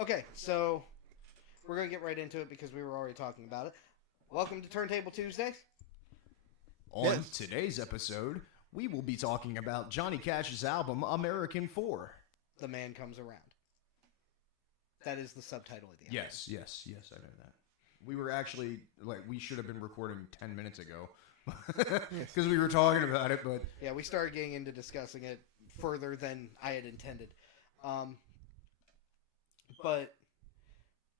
Okay, so we're going to get right into it because we were already talking about it. Welcome to Turntable Tuesday. On today's episode, we will be talking about Johnny Cash's album American 4. The Man Comes Around. That is the subtitle of the album. Yes, I know that. We were actually, we should have been recording 10 minutes ago because we were talking about it, but... Yeah, we started getting into discussing it further than I had intended.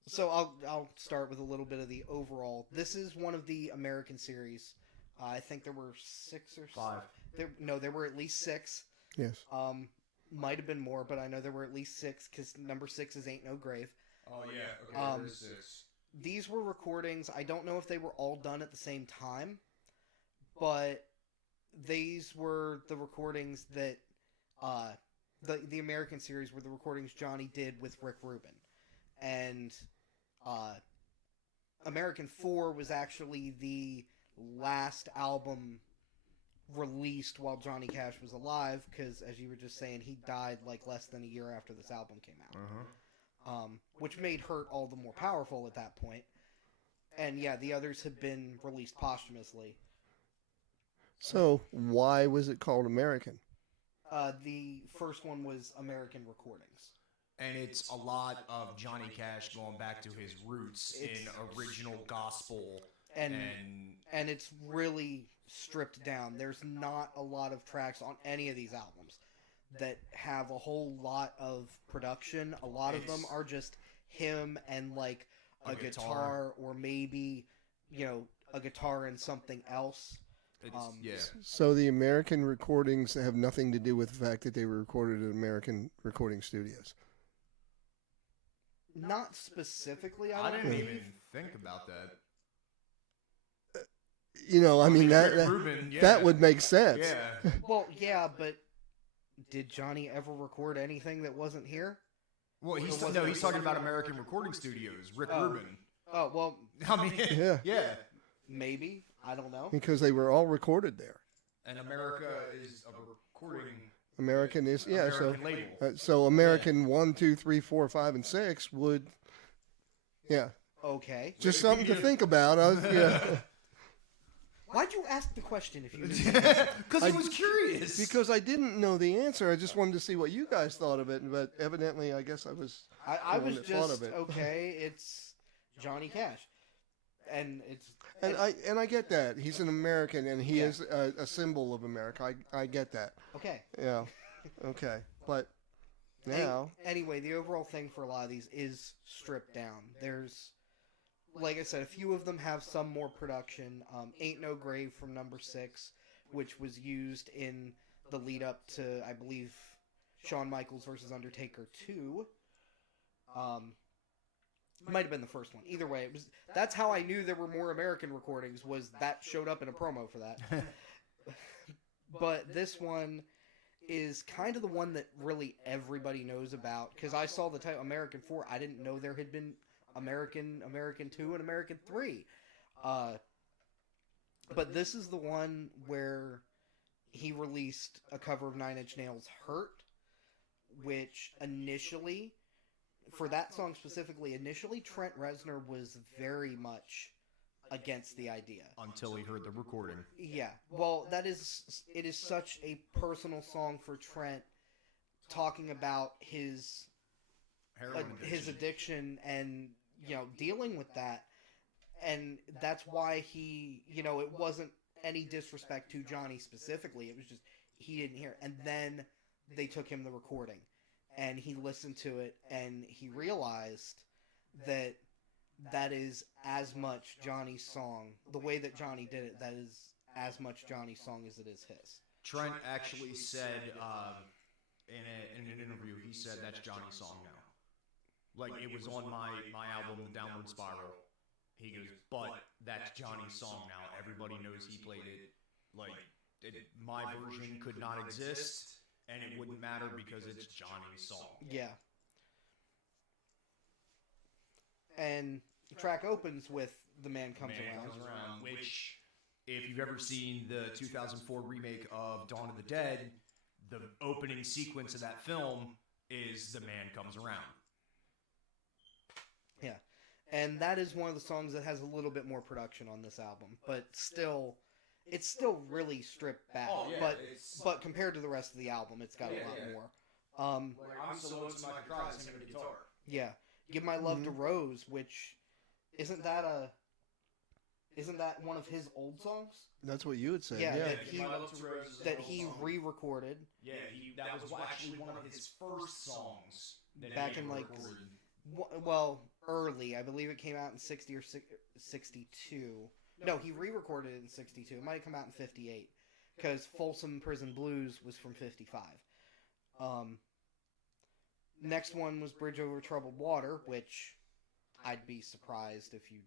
So I'll start with a little bit of the overall. This is one of the American series. I think there were 6 or 5. There were at least 6. Yes. Might have been more, but I know there were at least 6 because number 6 is Ain't No Grave. Oh yeah, okay, there's 6. These were recordings. I don't know if they were all done at the same time, but these were the recordings that the American series were the recordings Johnny did with Rick Rubin. And American 4 was actually the last album released while Johnny Cash was alive, because as you were just saying, he died less than a year after this album came out. Which made Hurt all the more powerful at that point. And yeah, the others have been released posthumously. So why was it called American? The first one was American Recordings. And it's a lot of Johnny Cash going back to his roots in original gospel. And it's really stripped down. There's not a lot of tracks on any of these albums that have a whole lot of production. A lot of them are just him and a guitar or maybe, a guitar and something else. Yeah. So the American recordings have nothing to do with the fact that they were recorded at American recording studios. Not specifically, I didn't even think about that. That would make sense. Yeah. Well, yeah, but did Johnny ever record anything that wasn't here? Well, he's talking about American Recording Studios, Rick Rubin. Oh, well. I mean, yeah. Maybe. I don't know. Because they were all recorded there. And America is a recording... American is, American label. So American 1, 2, 3, 4, 5, and 6 would... Yeah. Okay. Just something to think about. Why'd you ask the question if you Because I was curious. Because I didn't know the answer. I just wanted to see what you guys thought of it. But evidently, I guess I was. I was just okay. It's Johnny Cash, and I get that he's an American and he is a symbol of America. I get that. Okay. Yeah. Okay. But now. Anyway, the overall thing for a lot of these is stripped down. There's. Like I said, a few of them have some more production. Ain't No Grave from number 6, which was used in the lead up to, I believe, Shawn Michaels versus Undertaker 2. Might have been the first one. Either way, that's how I knew there were more American recordings, was that showed up in a promo for that. But this one is kind of the one that really everybody knows about, because I saw the title American 4. I didn't know there had been American 2, and American 3. But this is the one where he released a cover of Nine Inch Nails' Hurt, which initially, for that song specifically, Trent Reznor was very much against the idea. Until he heard the recording. Yeah. Well, it is such a personal song for Trent, talking about his addiction and dealing with that, and that's why he it wasn't any disrespect to Johnny specifically, it was just he didn't hear it. And then they took him the recording and he listened to it and he realized that is as much Johnny's song, the way that Johnny did it, that is as much Johnny's song as it is his. Trent actually said in an interview, he said that's Johnny's song now. It was on my album, The Downward Spiral. He goes, but that's Johnny's song now. Everybody knows he played it. My version could not exist, and it wouldn't matter because it's Johnny's song. Yeah. And the track opens with The Man Comes Around. Which, if you've ever seen the 2004 remake of Dawn of the Dead, the opening sequence of that film is The Man Comes Around. And that is one of the songs that has a little bit more production on this album, but still, it's still really stripped back. Oh, yeah, but compared to the rest of the album, it's got a lot more. Like, I'm so lonesome I could cry singing the guitar. Yeah, Give My Love to Rose, which isn't that one of his old songs? That's what you would say. Yeah, Yeah. that he re-recorded. Yeah, that was actually one of his first songs. Back in like, well, early. I believe it came out in 60 or 62. No, he re-recorded it in 62. It might have come out in 58 because Folsom Prison Blues was from 55. Next one was Bridge Over Troubled Water, which I'd be surprised if you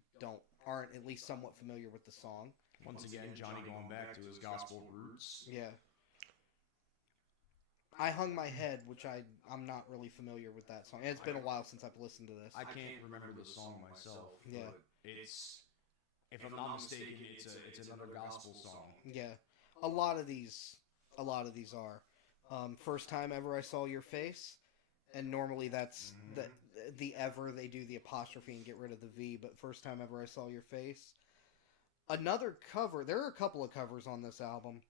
aren't at least somewhat familiar with the song. Once again, Johnny going back to his gospel roots. Yeah. I Hung My Head, which I'm not really familiar with that song. It's been a while since I've listened to this. I can't remember the song myself. Yeah. But it's, if I'm not mistaken, it's another gospel song. Yeah. A lot of these are. First Time Ever I Saw Your Face. And normally that's the ever, they do the apostrophe and get rid of the V, but First Time Ever I Saw Your Face. Another cover, there are a couple of covers on this album.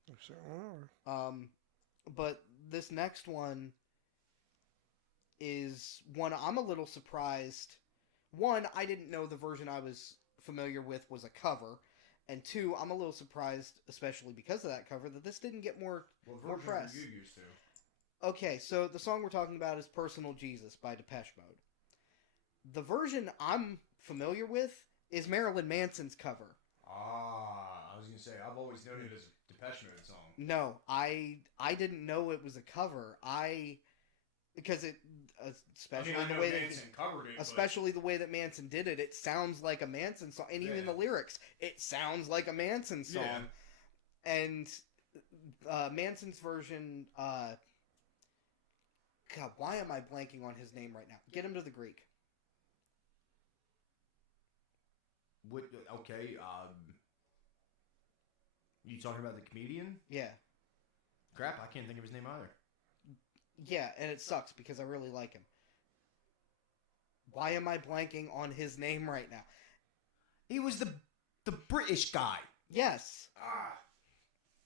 But this next one is one I'm a little surprised. One, I didn't know the version I was familiar with was a cover. And two, I'm a little surprised, especially because of that cover, that this didn't get more press. You used to. Okay, so the song we're talking about is Personal Jesus by Depeche Mode. The version I'm familiar with is Marilyn Manson's cover. I was going to say, I've always known it as a Depeche Mode song. No, I didn't know it was a cover. Because it, especially the way Manson covered it, especially the way that Manson did it, it sounds like a Manson song, and even the lyrics, it sounds like a Manson song. Yeah. And Manson's version, God, why am I blanking on his name right now? Get him to the Greek. Okay, you talking about the comedian? Yeah. Crap, I can't think of his name either. Yeah, and it sucks because I really like him. Why am I blanking on his name right now? He was the British guy. Yes.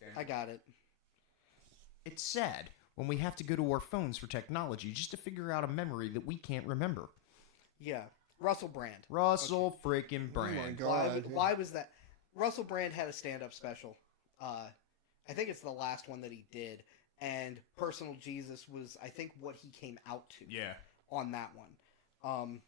Damn. I got it. It's sad when we have to go to our phones for technology just to figure out a memory that we can't remember. Yeah. Russell Brand. Russell freaking Brand. Oh my God. Why was that? Russell Brand had a stand-up special. I think it's the last one that he did. And Personal Jesus was, I think, what he came out to. Yeah. On that one.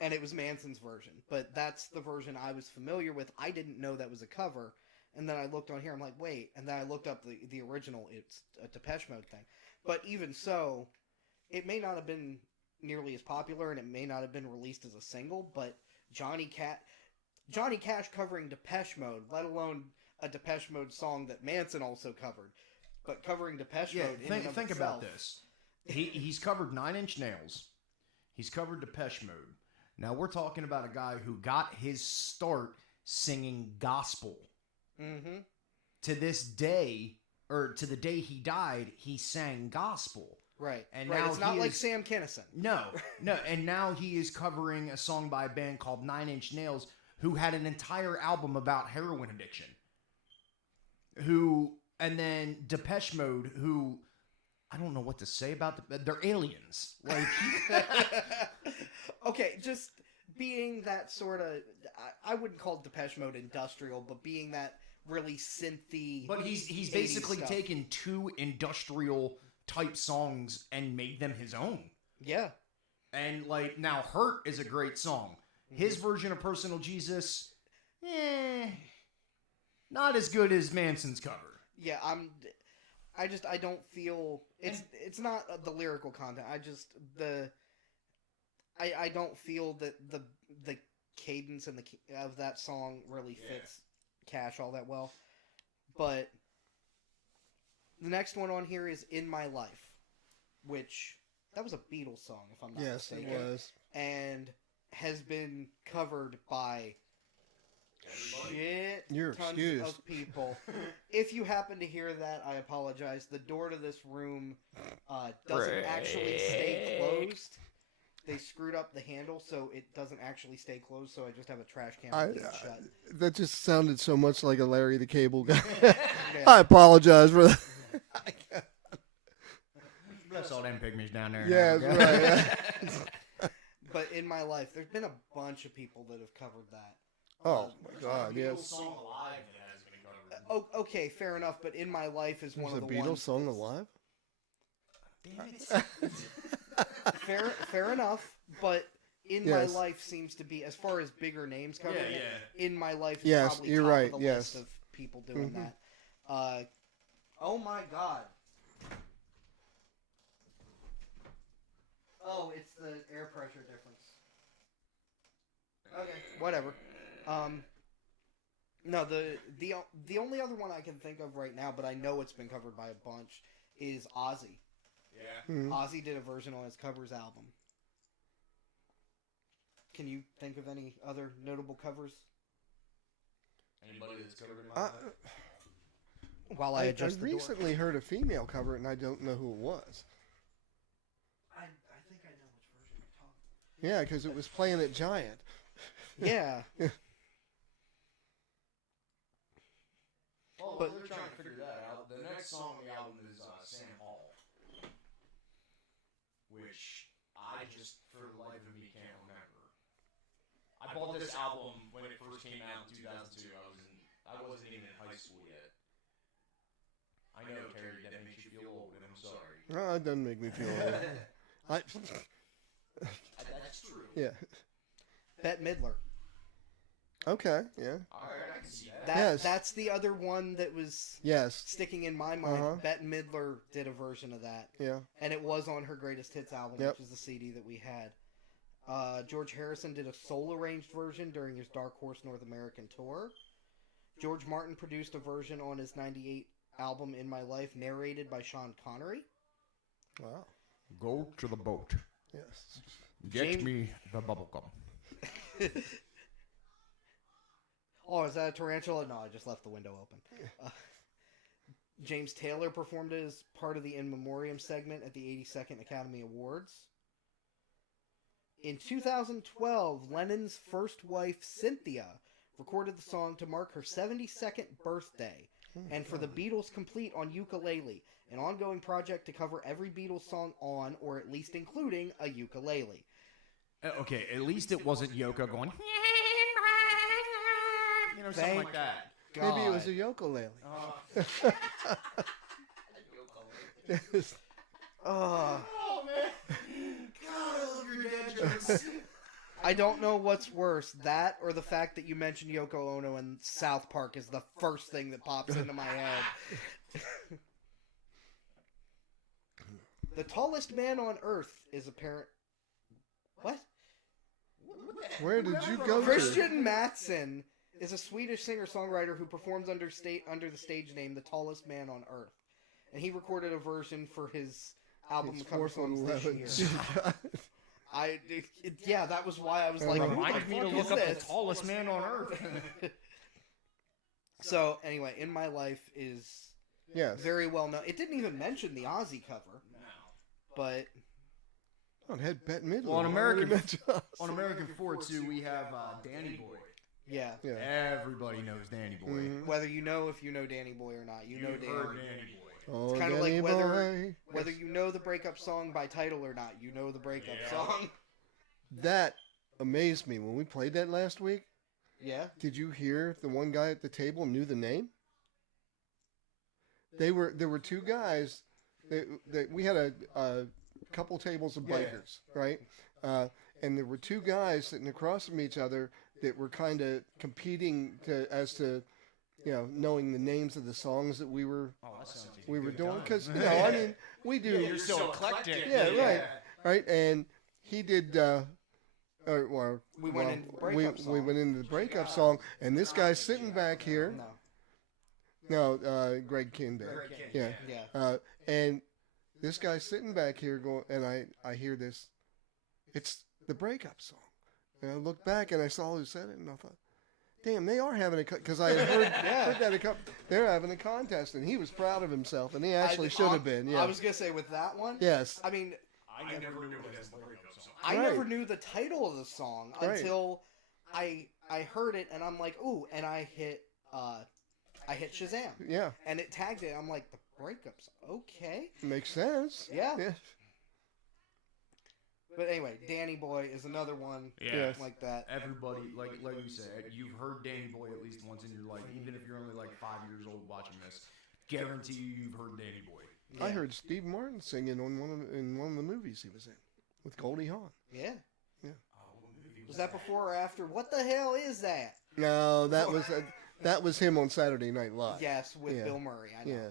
And it was Manson's version. But that's the version I was familiar with. I didn't know that was a cover. And then I looked on here, I'm like, wait. And then I looked up the original. It's a Depeche Mode thing. But even so, it may not have been nearly as popular, and it may not have been released as a single, but Johnny Cash covering Depeche Mode, let alone a Depeche Mode song that Manson also covered, but covering Depeche Mode in and of think itself. about this. He's covered Nine Inch Nails. He's covered Depeche Mode. Now we're talking about a guy who got his start singing gospel. Mm-hmm. To this day, or to the day he died, he sang gospel. Right. And right. now It's not like Sam Kinison. No. And now he is covering a song by a band called Nine Inch Nails, who had an entire album about heroin addiction. And then Depeche Mode, who, I don't know what to say about they're aliens. Like, okay, just being that sort of, I wouldn't call Depeche Mode industrial, but being that really synthy. But he's basically taken two industrial type songs and made them his own. Yeah. And like now Hurt is a great song. His version of Personal Jesus, not as good as Manson's cover. Yeah, I don't feel it's not the lyrical content. I don't feel that the cadence and of that song really fits Cash all that well. But the next one on here is In My Life, which that was a Beatles song, if I'm not mistaken. Yes, it was. And has been covered by tons of people. If you happen to hear that, I apologize. The door to this room doesn't actually stay closed. they screwed up the handle so it doesn't actually stay closed. So I just have a trash can I, holding it shut. that just sounded so much like a Larry the Cable Guy. Yeah. I apologize for that. Bless all them pygmies down there. Yeah, now. that's right. But in my life, there's been a bunch of people that have covered that. Oh my God! There's not a Beatles Yes. song alive that hasn't been covered. Oh, okay, fair enough. But in my life is one There's of a the Beatles ones. song that's- alive. Damn it. Fair enough. But in Yes. my life seems to be, as far as bigger names covered. Yeah. In my life, is Yes, probably you're top right, of the yes. list of people doing Mhm. that. Oh my God. Oh, it's the air pressure difference. Okay, whatever. No, the only other one I can think of right now, but I know it's been covered by a bunch, is Ozzy. Yeah. Mhm. Ozzy did a version on his covers album. Can you think of any other notable covers? Anybody that's covered in my I, life? While I adjust the door. recently heard a female cover it, and I don't know who it was. I think I know which version you're talking. Yeah, because it was playing at Giant. Yeah. Well, But- they're trying to figure that out. The next song on the album is Sam Hall, which I just, for the life of me, can't remember. I bought this album when it first came out in 2002. I wasn't even in high school yet. I know, Terry, that makes you feel old, and I'm sorry. Oh, it doesn't make me feel old. That's true. Yeah. Bette Midler. Okay. Yeah. All right, I can see that. Yes. That's the other one that was Yes. sticking in my mind. Uh-huh. Bette Midler did a version of that. Yeah. And it was on her Greatest Hits album, Yep. which is the CD that we had. George Harrison did a soul-arranged version during his Dark Horse North American tour. George Martin produced a version on his 98 album In My Life, narrated by Sean Connery. Wow. Go to the boat. Yes. Get James- me the bubblegum. Oh, is that a tarantula? No, I just left the window open. James Taylor performed it as part of the In Memoriam segment at the 82nd Academy Awards. In 2012, Lennon's first wife, Cynthia, recorded the song to mark her 72nd birthday, and for the Beatles Complete on ukulele, an ongoing project to cover every Beatles song on, or at least including, a ukulele. Okay, at least it wasn't Yoko going, you know, something Thank like that. Maybe it was God. a ukulele. Ugh. Oh, man. God, I love your dad jokes. I don't know what's worse, that or the fact that you mentioned Yoko Ono and South Park is the first thing that pops into my head. The tallest man on Earth is apparent. What? Where did you go to? Christian Mattsson is a Swedish singer-songwriter who performs under the stage name The Tallest Man on Earth, and he recorded a version for his album It's cover 4 songs foot this 11. year. Yeah, that was why I was like, Reminded who me the to fuck look is up this? the tallest man on earth. So anyway, In My Life is Yes. very well known. It didn't even mention the Ozzy cover, but Oh, it had Bette Midler. Well, on Why American- would it mention us? On American 4-2, we have Danny Boy. yeah. Yeah. Everybody knows Danny Boy. Mhm. Whether you know if you know Danny Boy or not, you know You've Danny. heard Danny Boy. Oh, kinda Danny like boy. Whether you know the breakup song by title or not, you know the breakup Yeah. song. That amazed me when we played that last week. Yeah. Did you hear the one guy at the table knew the name? There were two guys. We had a couple tables of Yeah. bikers, right? And there were two guys sitting across from each other that were kind of competing as to, knowing the names of the songs that we were Oh, that sounds like a doing good because time. I mean we do You're so eclectic. Yeah, right. right, and he did. We went into the breakup we song. went into the breakup song, and this guy's sitting back here. No. No, Greg Kinday. Greg Kinday, Yeah. Yeah. And this guy's sitting back here going, and I hear this. It's the breakup song. And I looked back and I saw who said it, and I thought, damn, they are having a because I had heard that a couple. They're having a contest, and he was proud of himself, and he actually should have been. Yeah. I was gonna say with that one. Yes. I mean, I never knew it as a breakup song. I Right. never knew the title of the song Right. until I heard it, and I'm like, ooh, and I hit Shazam, Yeah, and it tagged it. I'm like, the breakup song, okay, makes sense. yeah. Yeah. But anyway, Danny Boy is another one Yes. like that. Everybody, like you said, you've heard Danny Boy at least once in your life, even if you're only like 5 years old watching this. Guarantee you've heard Danny Boy. Yeah. I heard Steve Martin singing on in one of the movies he was in with Goldie Hawn. Yeah. Yeah. Oh, what movie Was that before or after? What the hell is that? No, that was him on Saturday Night Live. Yes, with Yeah. Bill Murray. I know. Yeah.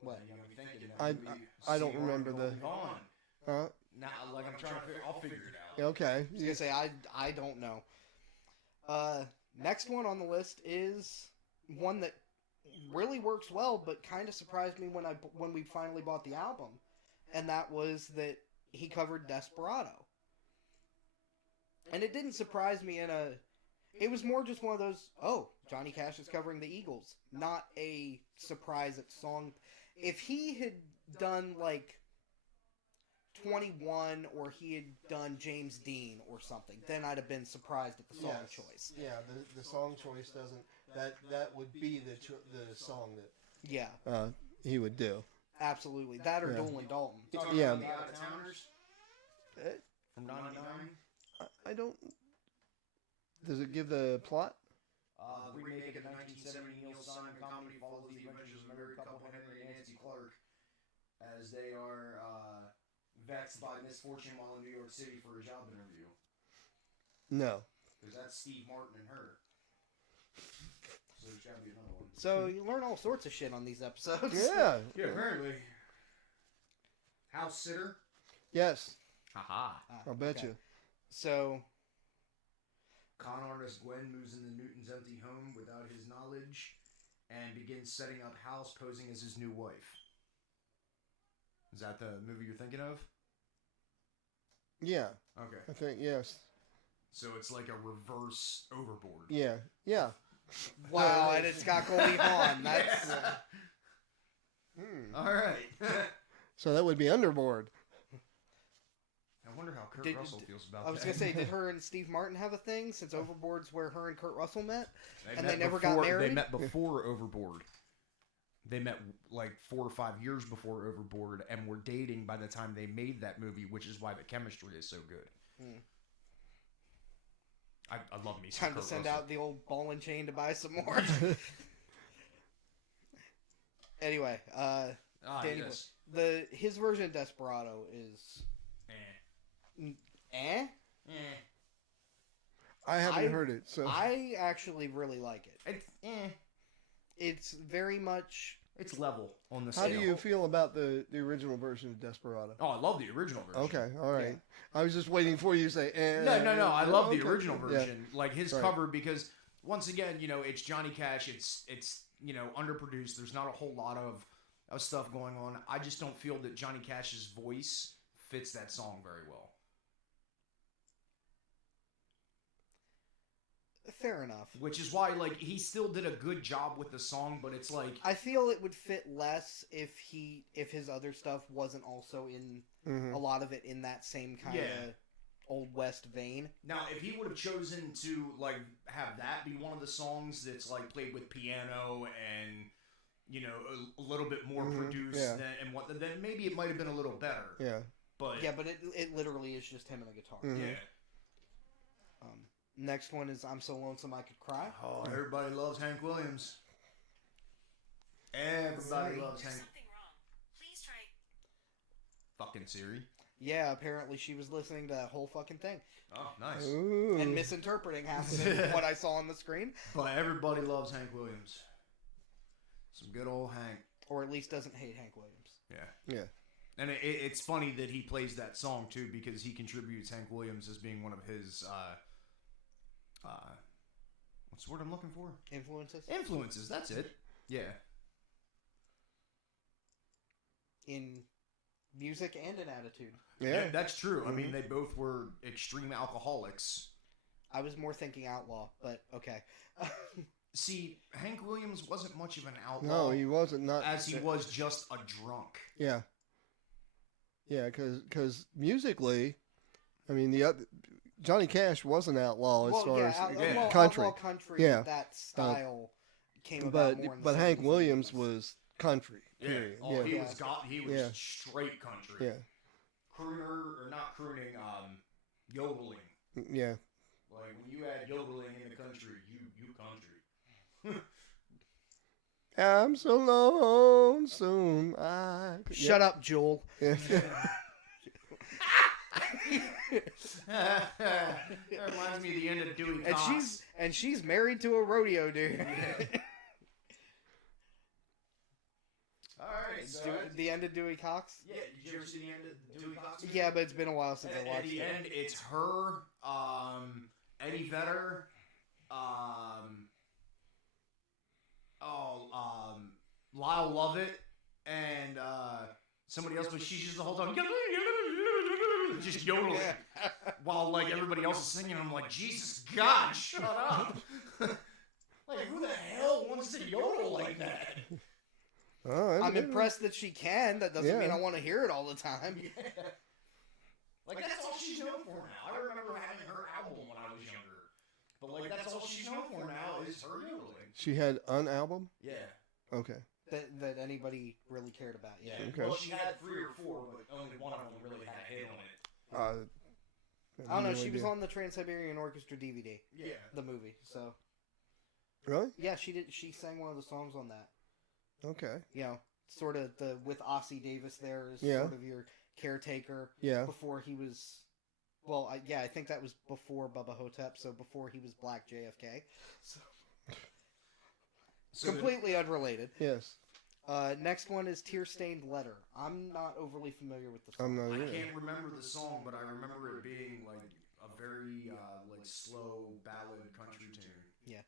What? You got me thinking that I- movie, I don't Steve remember Martin, the- Goldie Hawn. Now, like I'm trying to figure, I'll figure it out. Okay. I was gonna say I don't know. Next one on the list is one that really works well, but kind of surprised me when we finally bought the album, and that was that he covered Desperado. And it didn't surprise me it was more just one of those, oh, Johnny Cash is covering the Eagles, not a surprise at song. If he had done like 21 or he had done James Dean or something, then I'd have been surprised at the song choice. Yeah, the song choice doesn't. That would be the song that Yeah, he would do. absolutely. That or Yeah. Dolan Dalton. Yeah. The Out of Towners from '99. I don't. Does it give the plot? The remake of the 1970 Neil Simon comedy follows the adventures of a married couple, Henry and Nancy Clark, as they are vexed by misfortune while in New York City for a job interview. No. Because that's Steve Martin and her. So there's got to be another one. So you learn all sorts of shit on these episodes. Yeah. Yeah, apparently. House Sitter. Yes. Haha. I'll bet you. So Con artist Gwen moves into Newton's empty home without his knowledge and begins setting up house posing as his new wife. Is that the movie you're thinking of? Yeah. Okay. I think yes. So it's like a reverse Overboard. Yeah. Yeah. wow, and it's got Goldie Hawn. That's Hmm. All right. So that would be Underboard. I wonder how Kurt Did- Russell feels about I was that. gonna say, did her and Steve Martin have a thing since Overboard's where her and Kurt Russell met? and met they never got before- married? They met before Overboard. They met like 4 or 5 years before Overboard and were dating by the time they made that movie, which is why the chemistry is so good. Hmm. I love me some Time to Kurt send Russell. out the old ball and chain to buy some more. Anyway, Danny yes. his version of Desperado is eh. I haven't I- heard it, so I actually really like it. It's It's very much It's level on the how scale. do you feel about the original version of Desperado? Oh, I love the original version. Okay, all right. I was just waiting for you to say. No. I love okay. the original Yeah. version, like his Right. cover, because once again, it's Johnny Cash. It's underproduced. There's not a whole lot of stuff going on. I just don't feel that Johnny Cash's voice fits that song very well. fair enough. Which is why, like, he still did a good job with the song, but it's like, I feel it would fit less if his other stuff wasn't also in Mhm. a lot of it in that same kind of Yeah. Old West vein. now if he would have chosen to like have that be one of the songs that's like played with piano and a little bit more Mhm, produced, yeah. then maybe it might have been a little better. Yeah. But Yeah, but it literally is just him and a guitar. Mhm. yeah. Next one is I'm So Lonesome I Could Cry. Oh, everybody loves Hank Williams. Everybody loves There's Hank. something wrong. Please try. Fucking Siri. Yeah, apparently she was listening to that whole fucking thing Oh, nice. Ooh. and misinterpreting half of it, what I saw on the screen, But everybody loves Hank Williams. Some good old Hank. or at least doesn't hate Hank Williams. Yeah. Yeah. And it's funny that he plays that song too, because he contributes Hank Williams as being one of his what's the word I'm looking for? Influences. That's it. Yeah. In music and in attitude. Yeah. That's true. I mean, Mhm. they both were extreme alcoholics. I was more thinking outlaw, but okay. See, Hank Williams wasn't much of an outlaw. No, he wasn't. Not as he was just a drunk. Yeah. Yeah, because musically, I mean, Johnny Cash was an outlaw as far as country. Outlaw country. Yeah. That style came about more in the but Hank 70s. Williams was country. Period. Yeah. Oh, Yeah. he was straight country. Yeah. Crooner or not crooning, yodeling. Yeah. Like when you add yodeling in the country, you country. I'm so lonesome. Shut up, Joel. Yeah. That reminds me of the end of Dewey Cox. And she's married to a rodeo dude. All right, so The end of Dewey Cox. yeah, did you ever see the end of Dewey Cox? Yeah, but it's been a while since I At watched the it. end, it's her, Eddie Vedder, Lyle Lovett, and somebody else, but she's just the whole time just yodeling while like everybody else is singing. I'm like, Jesus God, shut up! Like, who the hell wants to yodel like that? Oh, I'm impressed that she can. That doesn't mean I want to hear it all the time. Yeah. Like, that's all she's known for now. I remember having her album when I was younger. But, like, that's all she's known for now is her yodeling. She had an album? Yeah. Okay. That anybody really cared about. Yeah. Okay. Well, she had 3 or 4, but only one of them really had a hit on it. I don't know. She was on the Trans-Siberian Orchestra DVD. Yeah. The movie. So. Really? Yeah, she did. She sang one of the songs on that. Okay. You know, sort of with Ossie Davis there as Yeah. sort of your caretaker. Yeah. Before he was. Well, I think that was before Bubba Hotep, so before he was Black JFK. So completely unrelated. Yes. Next one is Tear Stained Letter. I'm not overly familiar with the song. I'm not I either. can't remember the song, but I remember it being, like, a very, like, slow ballad country tune. Yeah.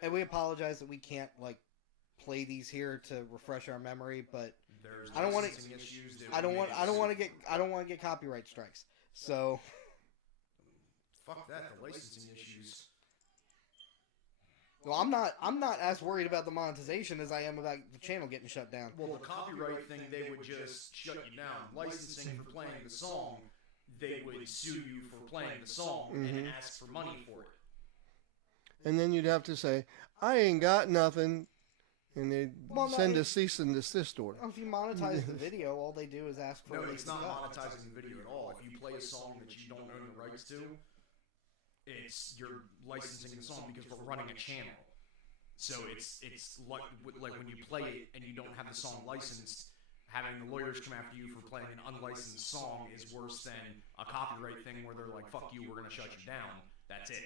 And we apologize that we can't, like, play these here to refresh our memory, but There's I don't want licensing issues that I don't would want make it to get copyright strikes. So fuck that, the licensing issues. well, I'm not as worried about the monetization as I am about the channel getting shut down. Well, the copyright thing, they would just shut you down. Licensing for playing the song, they would sue you for playing the song and ask for money for it. And then you'd have to say, I ain't got nothing. And they'd send a cease and desist order. Well, if you monetize the video, all they do is ask for No, a it's not cut. monetizing the video at all. If you play a song that you don't own the rights to, you're licensing the song because we're running a channel. So it's like when you play it and you don't have the song licensed, having the lawyers come after you for playing an unlicensed song is worse than a copyright thing where they're like, fuck you, we're going to shut you down. That's it.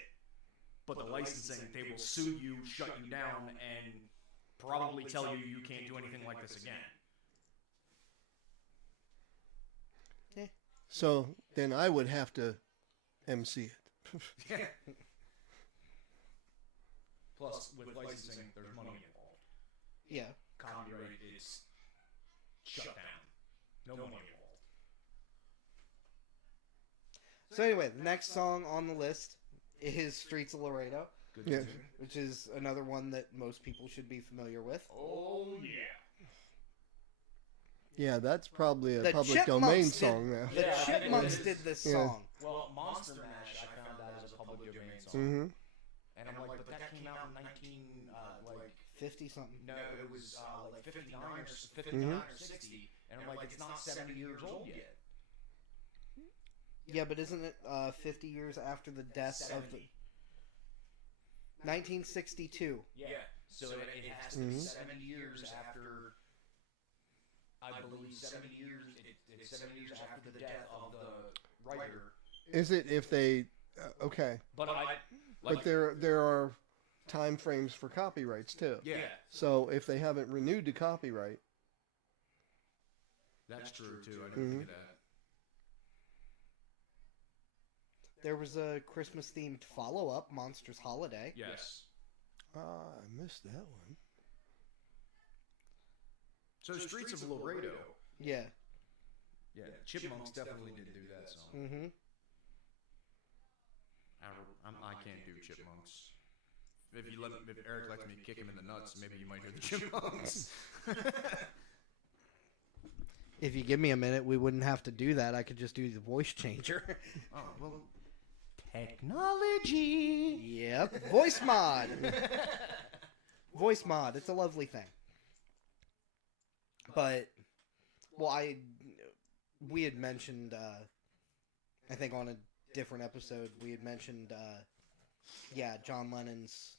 But the licensing, they will sue you, shut you down, and probably tell you you can't do anything like this again. So then I would have to MC it. Plus, with licensing, there's money involved. Yeah. Copyright is shut down. No money involved. So anyway, the next song on the list is Streets of Laredo, Good Yeah. tune. which is another one that most people should be familiar with. Oh, yeah. Yeah, that's probably a The public Chipmunks domain did- song now. The Yeah, Chipmunks it is. did this Yeah. song. Well, Monster Mash, I found that as a public domain song. Mm-hmm. And I'm like, but that came out in 50 something. no, it was like 59 or 60. And I'm like, it's not 70 years old yet. Yeah, but isn't it 50 years after the death of the 70. 1962? Yeah. So it has to be 70 years after, I believe 70 years, it's 70 years after the death of the writer. Is it if they? Okay, But but there are time frames for copyrights too. yeah, So if they haven't renewed the copyright, that's true too. I didn't think of that. There was a Christmas themed follow up, Monsters Holiday. Yes. I missed that one. So Streets of Laredo. Yeah. Yeah, Chipmunks definitely did do that song. Mm-hmm. I can't do Chipmunks. if Eric lets me kick him in the nuts, maybe you might hear the chipmunks. If you give me a minute, we wouldn't have to do that. I could just do the voice changer. Oh, well, technology. Yep, voice mod. Voice mod. It's a lovely thing. But, well, we had mentioned, I think on a different episode, we had mentioned, John Lennon's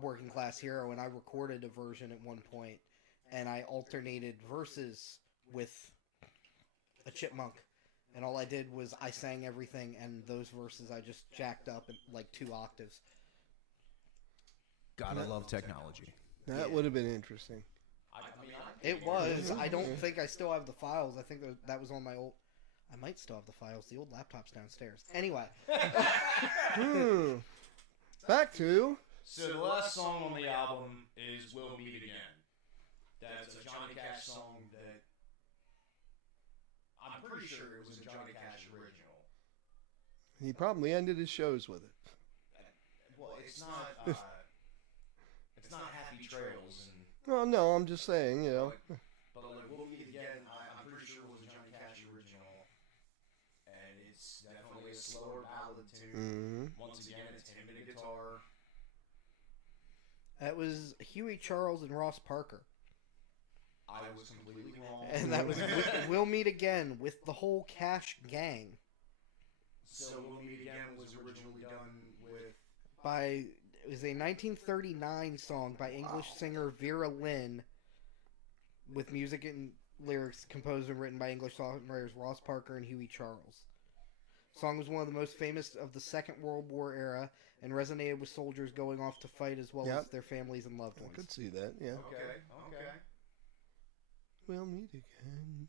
Working Class Hero, and I recorded a version at one point, and I alternated verses with a chipmunk, and all I did was I sang everything, and those verses I just jacked up at like 2 octaves. Gotta love technology. That would have been interesting. It was. I don't think I still have the files. I think that was on my old... I might still have the files. The old laptop's downstairs. Anyway. Back to... So the last song on the album is We'll Meet Again. That's a Johnny Cash song that... I'm pretty sure it was a Johnny Cash original. He probably ended his shows with it. Well, it's not Happy Trails. Well, no, I'm just saying, you know. But like, We'll Meet Again, I'm pretty sure it was a Johnny Cash original. And it's definitely a slower ballad tune. Mm-hmm. Once again, it's him and a guitar. That was Huey Charles and Ross Parker. I was completely wrong. And that was We'll Meet Again with the whole Cash gang. So We'll Meet Again was originally done with... It was a 1939 song by English singer Vera Lynn, with music and lyrics composed and written by English songwriters Ross Parker and Huey Charles. The song was one of the most famous of the Second World War era and resonated with soldiers going off to fight as well as their families and loved ones. I could see that, yeah. Okay. We'll meet again.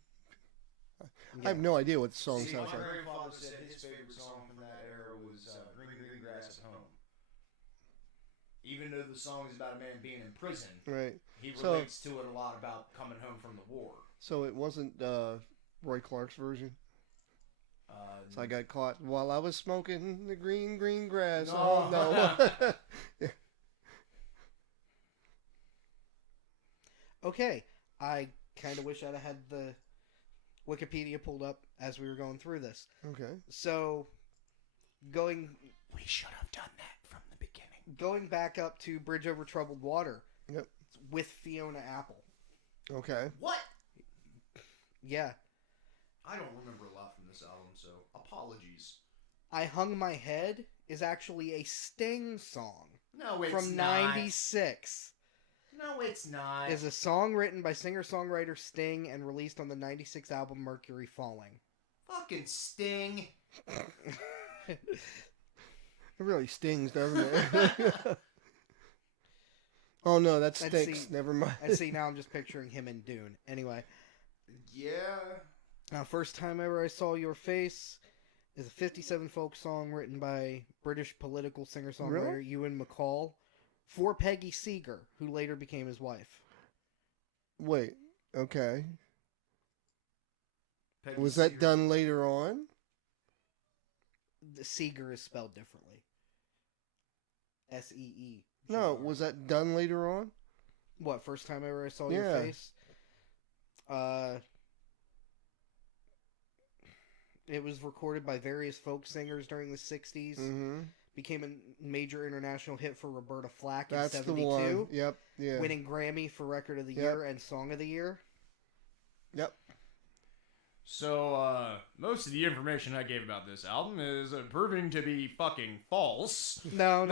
I have no idea what the song sounds my like. grandfather said his favorite song from that era was Green Green Grass at Home. Even though the song is about a man being in prison, Right. he relates to it a lot about coming home from the war. So it wasn't Roy Clark's version? So I got caught while I was smoking the green, green grass. No. Oh, no. Okay, I kind of wish I'd have had the Wikipedia pulled up as we were going through this. Okay. So, we should have done that from the beginning. Going back up to Bridge Over Troubled Water. Yep. With Fiona Apple. Okay. What? Yeah. I don't remember a lot from this album, so apologies. I Hung My Head is actually a Sting song. No, it's from not. '96. No, it's not. Is a song written by singer-songwriter Sting and released on the '96 album Mercury Falling. Fucking Sting. It really stings, doesn't it? Oh no, that stinks. Never mind. I see, now I'm just picturing him in Dune. Anyway. Yeah. Now, First Time Ever I Saw Your Face is a 57 folk song written by British political singer-songwriter Really? Ewan MacColl for Peggy Seeger, who later became his wife. Wait. Okay. Peggy Was Seeger. that done later on? The Seeger is spelled differently. S-E-E. No. Was that done later on? What, First Time Ever I Saw Your Yeah. Face? It was recorded by various folk singers during the 60s. Mm-hmm. Became a major international hit for Roberta Flack in That's the 72. one. Yep. Yeah. Winning Grammy for Record of the Yep. Year and Song of the Year. Yep. So, most of the information I gave about this album is proving to be fucking false. No.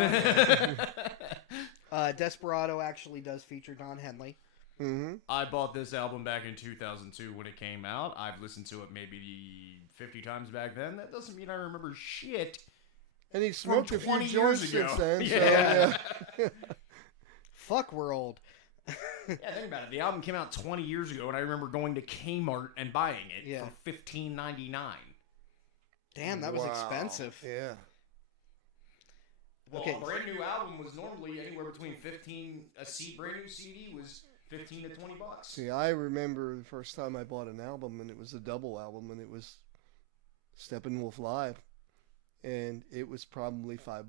Desperado actually does feature Don Henley. Mm-hmm. I bought this album back in 2002 when it came out. I've listened to it maybe 50 times back then. That doesn't mean I remember shit. And he smoked a few 20 joints years ago. since then. Yeah. So, yeah. Fuck, we're old. Yeah, think about it. The album came out 20 years ago, and I remember going to Kmart and buying it for $15.99. Damn, that was expensive. Yeah. Well, Okay. a brand new album was normally anywhere between brand new CD was 15 to 20 bucks. See, I remember the first time I bought an album, and it was a double album, and it was Steppenwolf Live, and it was probably $5.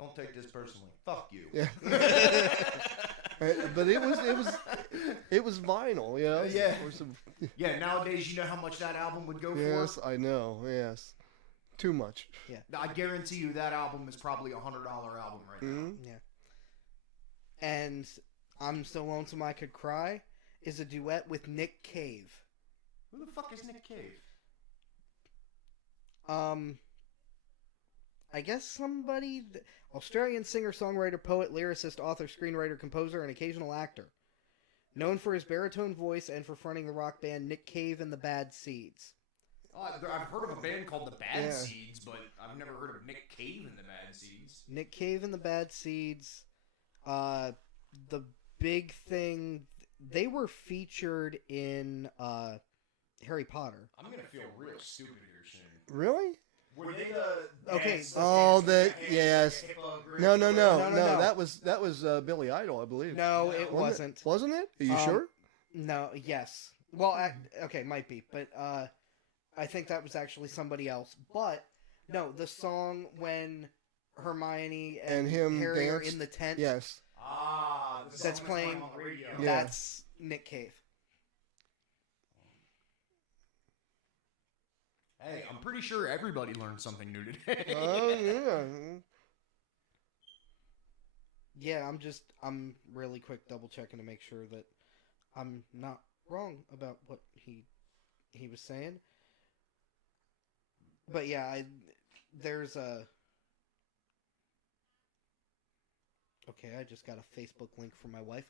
Don't take this personally. Fuck you. Yeah. But it was vinyl, you know. Yeah. Or some, Yeah, nowadays you know how much that album would go yes, for? I know. Yes, too much. I guarantee you that album is probably $100 album right now. Mhm. Yeah. And I'm So Lonesome I Could Cry is a duet with Nick Cave. Who the fuck is Nick Cave? I guess somebody... Australian singer, songwriter, poet, lyricist, author, screenwriter, composer, and occasional actor. Known for his baritone voice and for fronting the rock band Nick Cave and the Bad Seeds. Oh, I've heard of a band called the Bad Yeah. Seeds, but I've never heard of Nick Cave and the Bad Seeds. Nick Cave and the Bad Seeds. The big thing... They were featured in Harry Potter. I'm gonna feel real stupid here soon. Really? Were they the Okay. dance- Oh, dance that with the hands, yes. the hippo grip? No. No. That was Billy Idol, I believe. No, it wasn't. Wasn't it? Are you Um, sure? No, yes. Well, okay, might be. But I think that was actually somebody else. But, no, the song when Hermione and him Harry are danced? in the tent. Yes. Ah, the song That's that's playing- on the radio. Yeah. That's Nick Cave. Hey, I'm pretty sure everybody learned something new today. Oh yeah. Yeah, I'm really quick double checking to make sure that I'm not wrong about what he was saying. But yeah, there's a... Okay, I just got a Facebook link from my wife.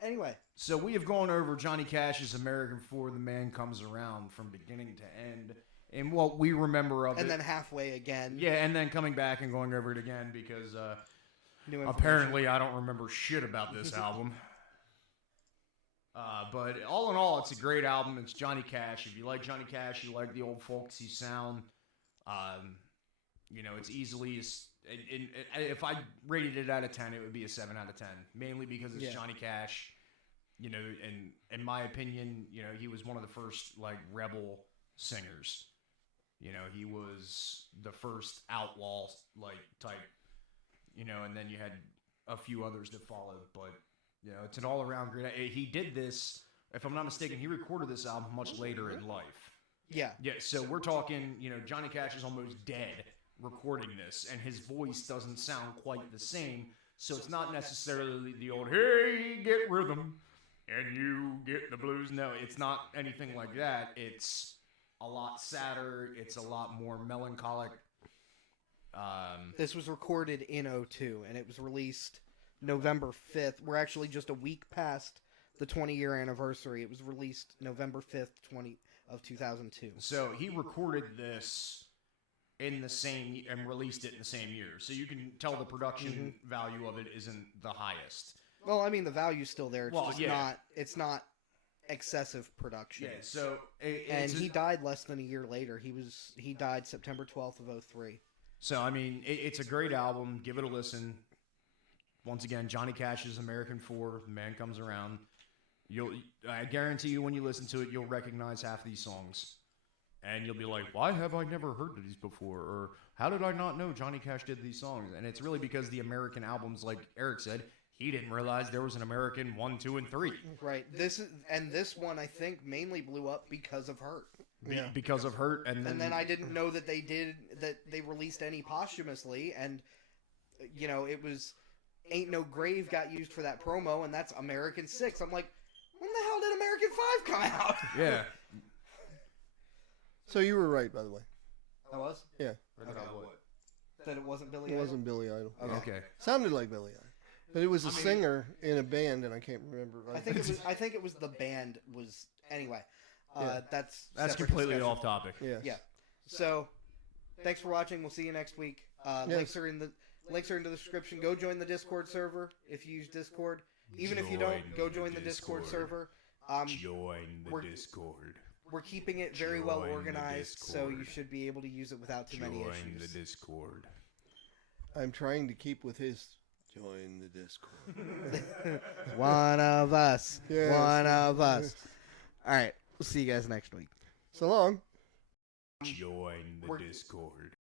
Anyway. So we have gone over Johnny Cash's American For The Man Comes Around from beginning to end, and what we remember of And it. then halfway again. Yeah, and then coming back and going over it again because New information. apparently I don't remember shit about this album. But all in all, it's a great album. It's Johnny Cash. If you like Johnny Cash, you like the old folksy sound. You know, it's easily... if I rated it out of 10, it would be a 7 out of 10. Mainly because it's Johnny Cash. You know, and in my opinion, you know, he was one of the first, like, rebel singers. You know, he was the first outlaw, like, type. You know, and then you had a few others that followed. But, you know, it's an all-around great... He did this, if I'm not mistaken, he recorded this album much later in life. Yeah. Yeah, so we're talking, you know, Johnny Cash is almost dead recording this, and his voice doesn't sound quite the same, so it's not necessarily the old, hey, get rhythm, and you get the blues. No, it's not anything like that. It's a lot sadder. It's a lot more melancholic. This was recorded in '02, and it was released November 5th. We're actually just a week past the 20-year anniversary. It was released November 5th, 2002. So he recorded this in the same and released it in the same year. So you can tell the production value of it isn't the highest. Well, I mean, the value's still there. It's Well, just yeah. not. It's not excessive production. Yeah. So And he died less than a year later. He died September 12th of '03. So I mean, it's a great album. Give it a listen. Once again, Johnny Cash's American For The Man Comes Around. I guarantee you, when you listen to it, you'll recognize half these songs. And you'll be like, why have I never heard of these before? Or how did I not know Johnny Cash did these songs? And it's really because the American albums, like Eric said, he didn't realize there was an American 1, 2, and 3. Right. This one I think mainly blew up because of Hurt. Because of Hurt. And then I didn't know that they released any posthumously, and you know, it was Ain't No Grave got used for that promo, and that's American 6. I'm like, when the hell did American 5 come out? Yeah. So you were right, by the way. I was? Yeah. That it wasn't Billy It Idol? wasn't Billy Idol. Okay. Sounded like Billy Idol, but it was a singer in a band, and I can't remember. I think it was the band was anyway. Yeah. That's That's separate completely discussion. off topic. Yes. Yeah. So, thanks for watching. We'll see you next week. Yes. Links are in the description. Go join the Discord server if you use Discord. Even if you don't, go join the Discord server. Join the Discord. We're keeping it very well Join the organized, so you Discord. should be able to use it without too many issues. Discord. I'm trying to keep with his. Join the Discord. One of us. Yes. One of us. All right. We'll see you guys next week. So long. Join the We're- Discord.